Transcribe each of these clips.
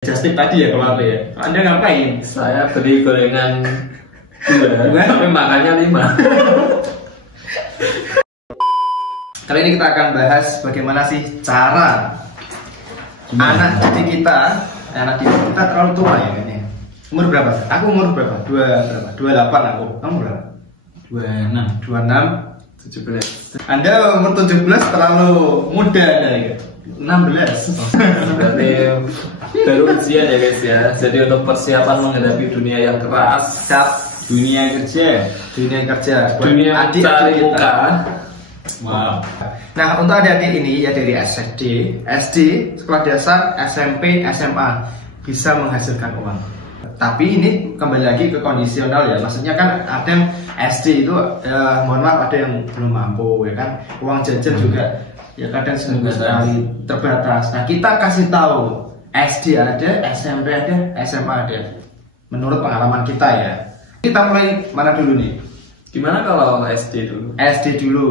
Justip tadi ya kalau ya. Anda ngapain? Saya beli gorengan 2, tapi makannya 5. Kali ini kita akan bahas bagaimana sih cara anak didik kita terlalu tua ya kayaknya. Umur berapa? Aku umur berapa? 28 aku. Kamu berapa? 26. 17. Anda umur 17 terlalu muda Anda ya. 16. Berarti baru ujian ya guys ya. Jadi untuk persiapan menghadapi dunia yang keras, dunia kerja, dunia mencari muka. Wow. Nah, untuk adik-adik ini ya dari SD, sekolah dasar, SMP, SMA bisa menghasilkan uang. Tapi ini kembali lagi ke kondisional ya. Maksudnya kan ada yang SD itu mohon maaf ada yang belum mampu ya kan. Uang jajan juga ya kadang seminggu sekali terbatas. Nah, kita kasih tahu SD ada, SMP ada, SMA ada. Menurut pengalaman kita ya. Kita mulai mana dulu nih? Gimana kalau SD dulu?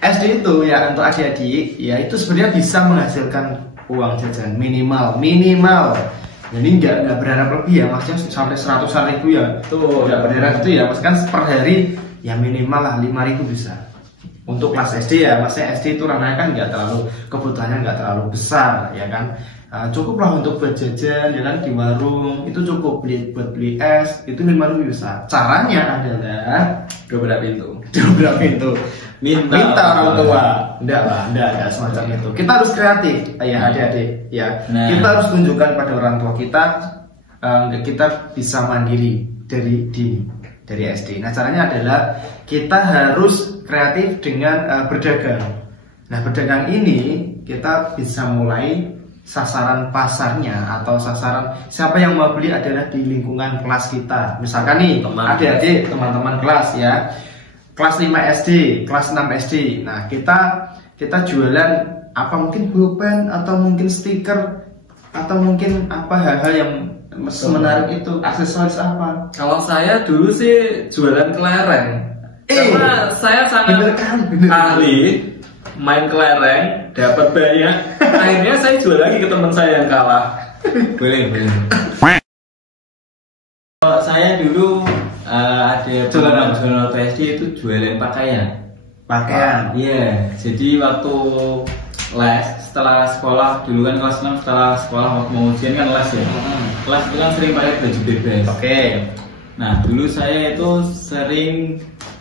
SD itu ya untuk adik-adik ya itu sebenarnya bisa menghasilkan uang jajan minimal. Jadi nggak berharap lebih ya, maksudnya sampai 100-an ribu ya. Tuh nggak berharap itu ya, maksudnya per hari ya minimal lah 5.000 bisa. Untuk kelas SD ya, maksudnya SD itu ranahnya kan nggak terlalu, kebutuhannya nggak terlalu besar ya kan. Cukup lah untuk buat jajan ya kan di warung itu cukup buat beli es itu 5.000 bisa. Caranya adalah Dobra pintu. Minta orang tua. Enggak semacam itu. Kita harus kreatif ya adik-adik ya. Nah. Kita harus tunjukkan pada orang tua kita bisa mandiri dari SD. Nah, caranya adalah kita harus kreatif dengan berdagang. Nah, berdagang ini kita bisa mulai sasaran pasarnya atau sasaran siapa yang mau beli adalah di lingkungan kelas kita. Misalkan nih adik-adik teman-teman kelas ya, kelas 5 SD, kelas 6 SD. Nah, kita jualan apa, mungkin pulpen atau mungkin stiker atau mungkin apa hal-hal yang menarik itu, aksesoris apa. Kalau saya dulu sih jualan kelereng. Karena saya sangat ahli main kelereng, dapat banyak. Akhirnya saya jual lagi ke teman saya yang kalah. Boleh. Kalau saya dulu ada jualan waktu SD itu jualan pakaian. Iya. Jadi waktu les setelah sekolah dulu kan kelas 6 setelah sekolah waktu mau ujian kan les ya. Les itu kan sering pakai baju bebas. Nah dulu saya itu sering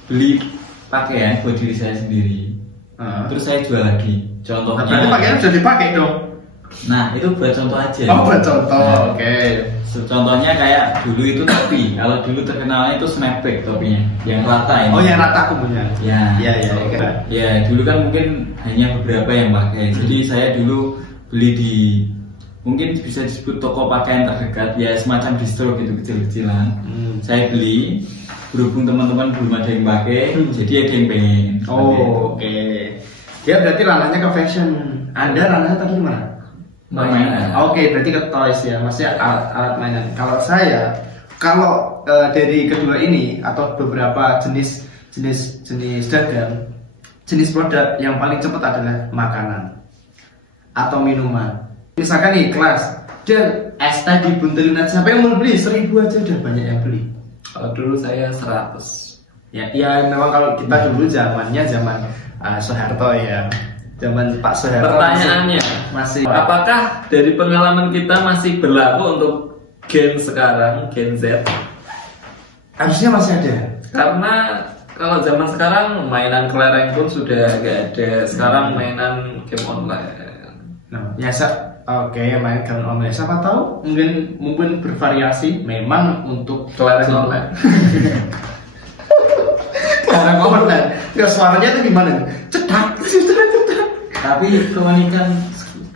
beli pakaian buat diri saya sendiri. Terus saya jual lagi. Contohnya. Berarti pakaian sudah dipakai dong. Nah itu buat contoh aja. Oh buat contoh. Contohnya kayak dulu itu topi. Kalau dulu terkenalnya itu snapback topinya, yang rata ini. Oh yang rata aku punya. Ya dulu kan mungkin hanya beberapa yang pakai. Jadi saya dulu beli di mungkin bisa disebut toko pakaian terdekat ya, semacam distro gitu kecil-kecilan. Saya beli. Berhubung teman-teman belum ada yang pakai, jadi ada yang pengen. Dia berarti ranahnya ke fashion. Anda ranahnya tadi mana? Mainan. Berarti ke toys ya, maksudnya alat mainan. Kalau saya, dari kedua ini atau beberapa jenis dagang, jenis produk yang paling cepat adalah makanan atau minuman. Misalkan nih kelas dan es teh dibuntelin aja, siapa yang mau beli 1.000 aja udah banyak yang beli. Kalau dulu saya 100. Ya memang kalau kita dulu zaman Soeharto ya, zaman Pak Soeharto. Pertanyaannya masih. Apakah dari pengalaman kita masih berlaku untuk Gen sekarang, Gen Z? Harusnya masih ada. Karena kalau zaman sekarang mainan kelereng pun sudah gak ada. Sekarang mainan game online. Nah, biasa. Main game online. Siapa tahu mungkin bervariasi memang untuk kelereng online. Kelereng online. Ya suaranya itu gimana? Cetak. Tapi keunikan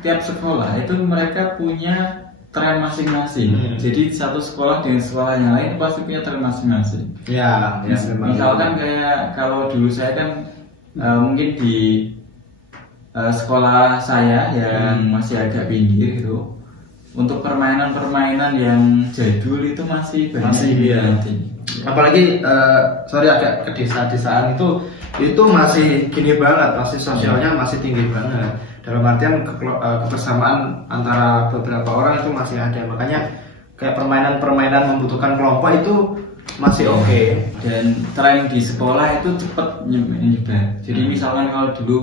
tiap sekolah itu mereka punya tren masing-masing. Jadi satu sekolah dengan sekolah yang lain pasti punya tren masing-masing. Ya misalkan kayak kalau dulu saya kan mungkin di sekolah saya yang masih agak pinggir gitu, untuk permainan yang jadul itu masih banyak. Apalagi sorry agak ke desa-desaan itu masih gini banget, masih sosialnya masih tinggi banget. Dalam artian kebersamaan antara beberapa orang itu masih ada. Makanya kayak permainan-permainan membutuhkan kelompok itu masih oke. Dan tren di sekolah itu cepet nyebar. Jadi misalkan kalau dulu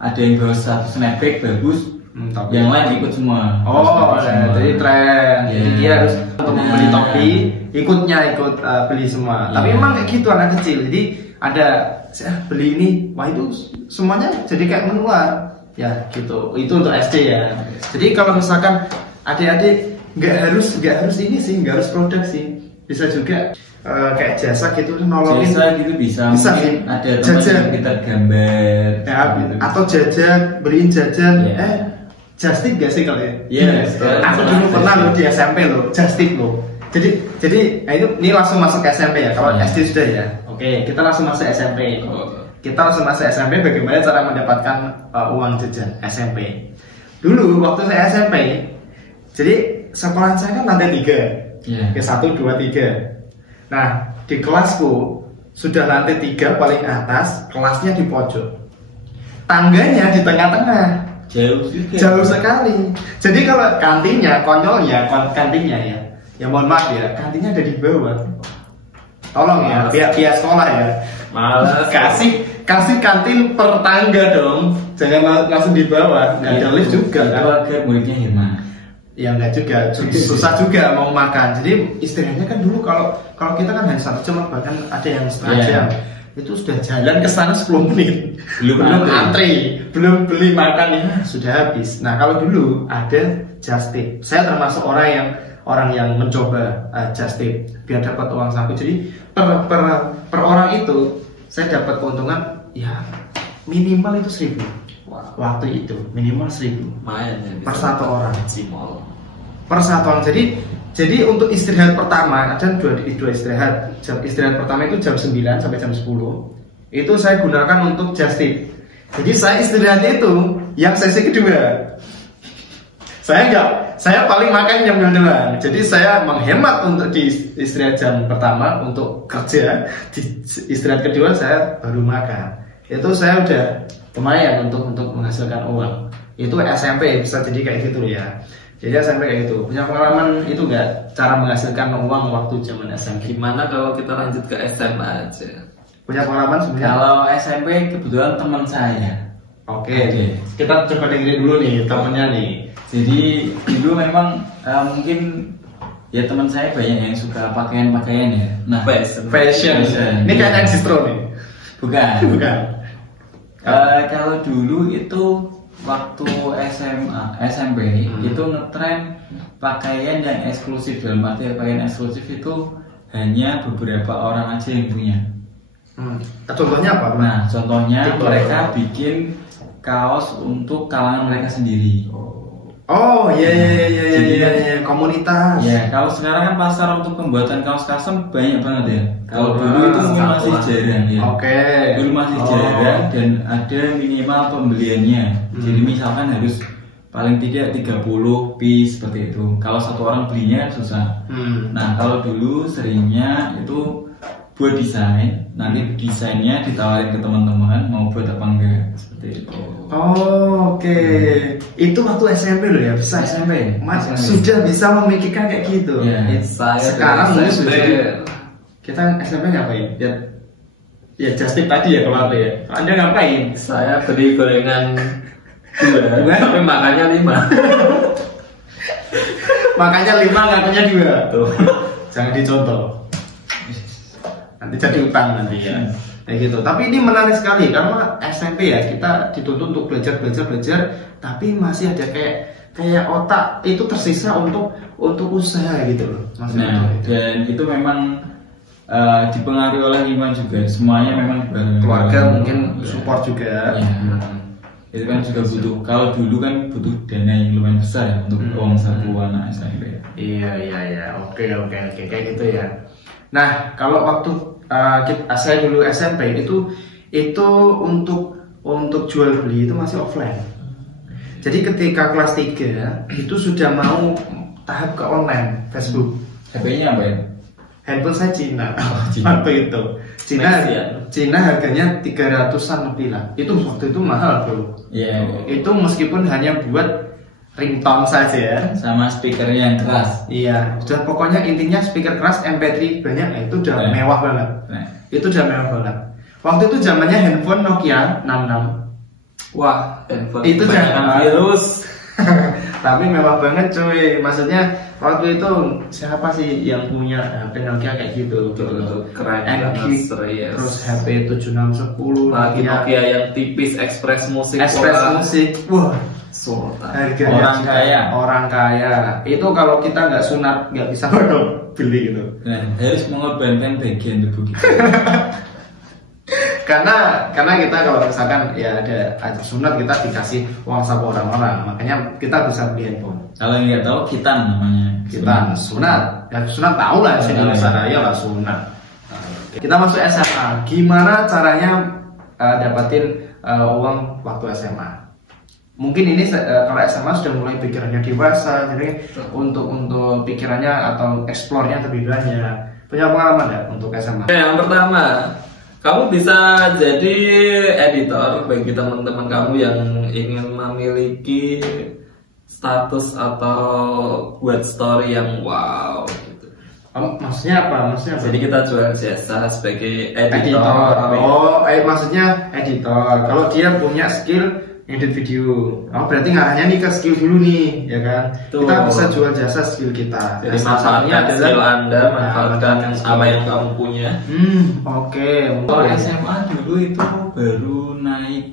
ada yang bawa satu snapback bagus, yang lain ikut semua. Oh, jadi tren. Jadi dia harus untuk membeli topi, ikut beli semua. Tapi emang kayak gitu anak kecil. Jadi ada saya beli ini, wah itu semuanya jadi kayak menular. Ya gitu. Itu untuk SD ya. Jadi kalau misalkan adik-adik nggak harus ini sih, nggak harus produk sih. Bisa juga kayak jasa gitu nolongin. Jasa gitu bisa sih. Ada teman yang kita gambar ya, gitu. Atau jajan, beliin jajan. Just tip gak sih kalian? Yes. Aku dulu pernah loh di SMP loh, just tip loh. Jadi ini langsung masuk ke SMP ya. Kalau SD sudah ya. Oke, kita langsung masuk SMP. Kita langsung masuk SMP. Bagaimana cara mendapatkan uang jajan SMP? Dulu waktu saya SMP, jadi sekolah saya kan lantai 3, ke 1, 2, 3. Nah di kelasku sudah lantai 3 paling atas, kelasnya di pojok, tangganya di tengah-tengah. Jauh sekali. Jadi kalau kantinnya, konyolnya kantinnya ya mohon maaf ya, kantinnya ada di bawah. Tolong ya, pihak sekolah ya, malah kasih kantin per tangga dong, jangan langsung di bawah. Nggak ada lift juga kan? Agar muridnya hemat. Ya enggak juga, susah juga mau makan. Jadi istilahnya kan dulu kalau kita kan hanya 1 jam, bahkan ada yang setengah jam. Itu sudah jalan ke sana 10 menit. Belum antri, belum beli makan ya sudah habis. Nah kalau dulu ada just tip. Saya termasuk orang yang mencoba just tip biar dapat uang saku. Jadi per orang itu saya dapat keuntungan ya minimal itu 1.000. Waktu itu minimal 1.000 per satu orang. Per satu orang. Jadi untuk istirahat pertama ada dua istirahat. Istirahat pertama itu jam 9 sampai jam 10. Itu saya gunakan untuk just tip. Jadi saya istirahatnya itu yang sesi kedua. Saya paling makan jam 2. Jadi saya menghemat untuk di istirahat jam pertama untuk kerja. Di istirahat kedua saya baru makan. Itu saya udah lumayan untuk menghasilkan uang. Itu SMP bisa jadi kayak gitu ya. Jadi SMP kayak gitu. Punya pengalaman itu nggak cara menghasilkan uang waktu zaman SMP? Gimana kalau kita lanjut ke SMA aja? Punya pengalaman sebenarnya? Kalau SMP kebetulan teman saya. Oke. Kita coba dengerin dulu nih temennya nih. Jadi dulu memang mungkin ya teman saya banyak yang suka pakaian ya. Nah, fashion. Ini kayak Existro nih. Bukan. Kalau dulu itu waktu SMP itu ngetren pakaian yang eksklusif. Dalam arti pakaian eksklusif itu hanya beberapa orang aja yang punya. Contohnya apa? Nah, contohnya mereka bikin kaos untuk kalangan mereka sendiri. Oh iya, komunitas. Ya, kalau sekarang kan pasar untuk pembuatan kaos custom banyak banget ya. Kalau dulu itu mungkin masih jarang ya. Dulu masih jarang dan ada minimal pembeliannya. Jadi misalkan harus paling tidak 30 piece seperti itu. Kalau satu orang belinya susah. Nah, kalau dulu seringnya itu buat desain, nanti desainnya ditawarin ke teman-teman mau buat apa enggak seperti itu. Oke. Itu waktu SMP loh ya, bisa SMP. Sudah bisa memikirkan kayak gitu. Sekarang mungkin sudah. Kita SMP ngapain? Ya just tip tadi ya kalau apa ya. Anda ngapain? Saya beli gorengan 2 tapi makannya 5. Makannya 5, ngakunya 2. Tuh. Jangan dicontoh. Nanti jadi utang nanti ya. Kayak gitu. Tapi ini menarik sekali karena SMP ya kita dituntut untuk belajar, tapi masih ada kayak otak itu tersisa untuk usaha gitu loh. Dan itu memang dipengaruhi oleh lingkungan juga. Semuanya memang keluarga mungkin support juga. Itu kan juga butuh. Kalau dulu kan butuh dana yang lumayan besar ya untuk uang saku anak SMP. Iya. Oke kayak gitu ya. Nah kalau waktu saya dulu SMP itu untuk jual beli itu masih offline. Jadi ketika kelas 3 itu sudah mau tahap ke online Facebook. HP-nya apa ya? Handphone saya Cina. Waktu itu Cina harganya 300-an lebih lah. Itu waktu itu mahal bro. Iya. Itu meskipun hanya buat ringtone saja sama speakernya yang keras. iya sudah pokoknya intinya speaker keras MP3 banyak itu udah mewah banget itu udah mewah banget waktu itu zamannya handphone Nokia 66 Wah, handphone itu jangan virus. tapi mewah banget cuy maksudnya waktu itu siapa sih yang punya HP Nokia kayak gitu Keren banget, serius. terus HP 7610 Nokia yang tipis Express musik wah Sultan harganya orang kaya itu kalau kita nggak sunat nggak bisa beli gitu harus mengorbankan bagian tubuh kita. karena kita kalau misalkan ya ada sunat kita dikasih uang sama orang-orang makanya kita bisa beli handphone. Kalau yang nggak tahu kitan namanya. Kitan sunat ya sunat tahu lah di Indonesia Raya lah sunat. Kita masuk SMA gimana caranya dapatin uang waktu SMA. Mungkin ini kalau SMA sudah mulai pikirannya dewasa jadi untuk pikirannya atau eksplornya lebih banyak. Punya pengalaman nggak untuk SMA? Yang pertama, kamu bisa jadi editor bagi teman-teman kamu yang ingin memiliki status atau buat story yang wow gitu. Maksudnya apa? Jadi kita jual jasa sebagai editor. Maksudnya editor. Kalau dia punya skill edit video, berarti ngarahnya nih ke skill dulu nih, ya kan? Tuh. Kita bisa jual jasa skill kita. Jadi manfaatkan skill Anda, manfaatkan apa yang kamu punya. Oke. Kalau SMA dulu itu baru naik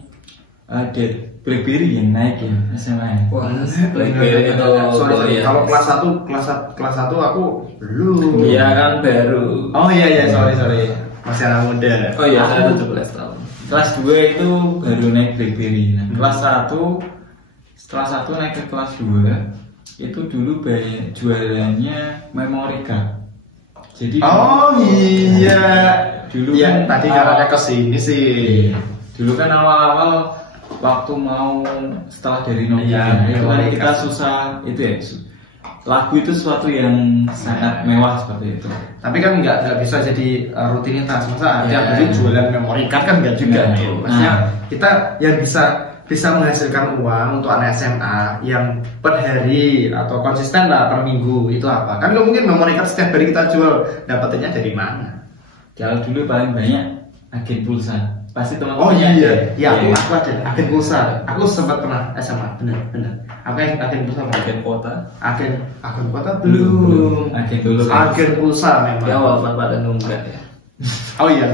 ada BlackBerry yang naik ya SMA. Wah, BlackBerry itu sorry. Kalau kelas 1 aku belum. Iya kan baru. Oh iya sorry. Masih anak muda. Oh iya, saya 17 tahun. Kelas 2 itu baru naik BlackBerry. Kelas 1 setelah 1 naik ke kelas 2 itu dulu banyak jualannya memory card. Jadi iya. Dulu ya, kan tadi caranya ke sini sih. Dulu kan awal-awal waktu mau setelah dari Nokia itu kan kita susah itu ya. Lagu itu sesuatu yang sangat mewah seperti itu. Tapi kan nggak bisa jadi rutinitas. Masa tiap hari jualan memory card kan nggak juga. Maksudnya kita yang bisa menghasilkan uang untuk anak SMA yang per hari atau konsisten lah per minggu itu apa? Kan nggak mungkin memory card setiap hari kita jual, dapatnya dari mana? Kalau dulu paling banyak agen pulsa. Pasti teman-teman. Oh iya, aku ada agen pulsa. Aku sempat pernah SMA, benar. Apa yang agen pulsa? Agen kuota. Agen kuota belum. Agen pulsa memang. Ya walaupun pada nunggak ya. Oh iya.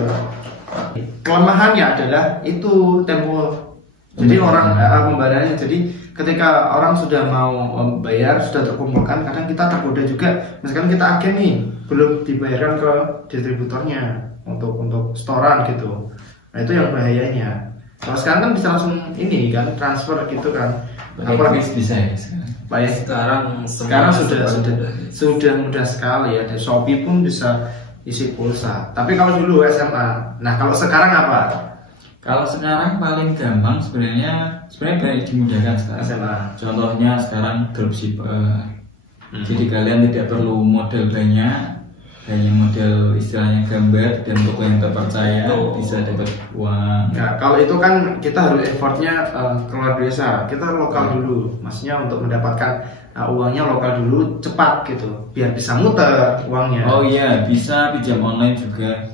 Kelemahannya adalah itu tempo. Jadi orang pembayarannya. Jadi ketika orang sudah mau membayar sudah terkumpulkan, kadang kita tergoda juga. Misalkan kita agen nih, belum dibayarkan ke distributornya untuk storan gitu. Nah itu yang bahayanya. Kalau sekarang kan bisa langsung ini kan transfer gitu kan. Apalagi bisa ya sekarang. Sekarang sudah mudah sekali ya. Di Shopee pun bisa isi pulsa. Tapi kalau dulu SMA, nah kalau sekarang apa? Kalau sekarang paling gampang sebenarnya banyak dimudahkan sekarang. SMA. Contohnya sekarang dropshipper. Jadi kalian tidak perlu modal banyak. Hanya model istilahnya gambar dan toko yang terpercaya bisa dapat uang. Nah kalau itu kan kita harus effortnya keluar desa, kita lokal dulu, maksudnya untuk mendapatkan uangnya lokal dulu cepat gitu, biar bisa muter uangnya. Oh iya bisa pinjam online juga.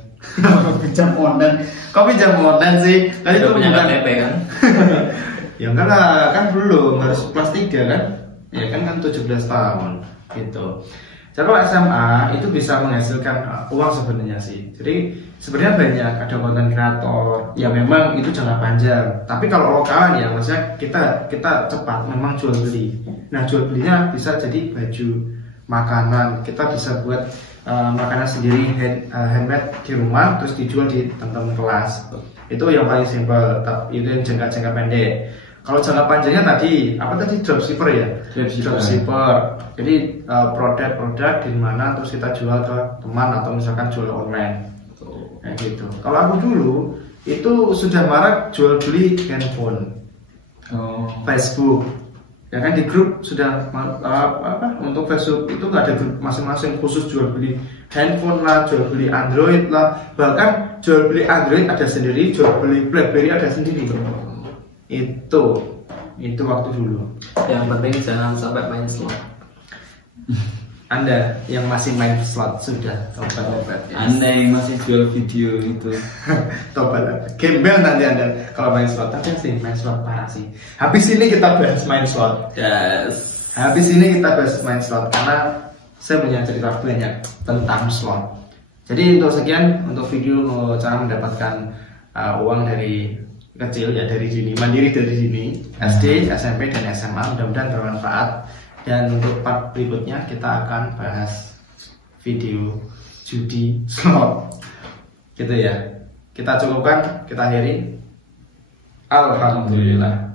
Pinjam online? Kok pinjam online sih? Kan itu punya bukan KTP kan? Ya enggak lah, kan belum harus kelas 3 kan? Ya kan 17 tahun gitu. Jadi kalau SMA itu bisa menghasilkan uang sebenarnya sih. Jadi sebenarnya banyak ada konten kreator. Ya memang itu jangka panjang. Tapi kalau lokalan ya, maksudnya kita cepat memang jual beli. Nah jual belinya bisa jadi baju, makanan. Kita bisa buat makanan sendiri handmade di rumah, terus dijual di teman-teman kelas. Itu yang paling simpel. Tapi itu yang jangka pendek. Kalau jangka panjangnya tadi apa tadi dropshipper ya? Dropshipper. Jadi produk di mana terus kita jual ke teman atau misalkan jual online. Kayak gitu. Kalau aku dulu itu sudah marak jual beli handphone. Facebook. Ya kan di grup sudah untuk Facebook itu nggak ada grup masing-masing khusus jual beli handphone lah, jual beli Android lah, bahkan jual beli Android ada sendiri, jual beli BlackBerry ada sendiri. Itu waktu dulu. Yang penting jangan sampai main slot. Anda yang masih main slot sudah tobat. Anda yang masih jual video itu Tobat. Gembel nanti Anda kalau main slot. Tapi sih main slot parah sih. Habis ini kita bahas main slot. Yes. Habis ini kita bahas main slot karena saya punya cerita banyak tentang slot. Jadi untuk sekian untuk video cara mendapatkan uang dari kecil ya, dari dini, mandiri dari dini, SD, SMP dan SMA, mudah-mudahan bermanfaat. Dan untuk part berikutnya kita akan bahas video judi slot gitu ya. Kita cukupkan, kita akhiri. Alhamdulillah.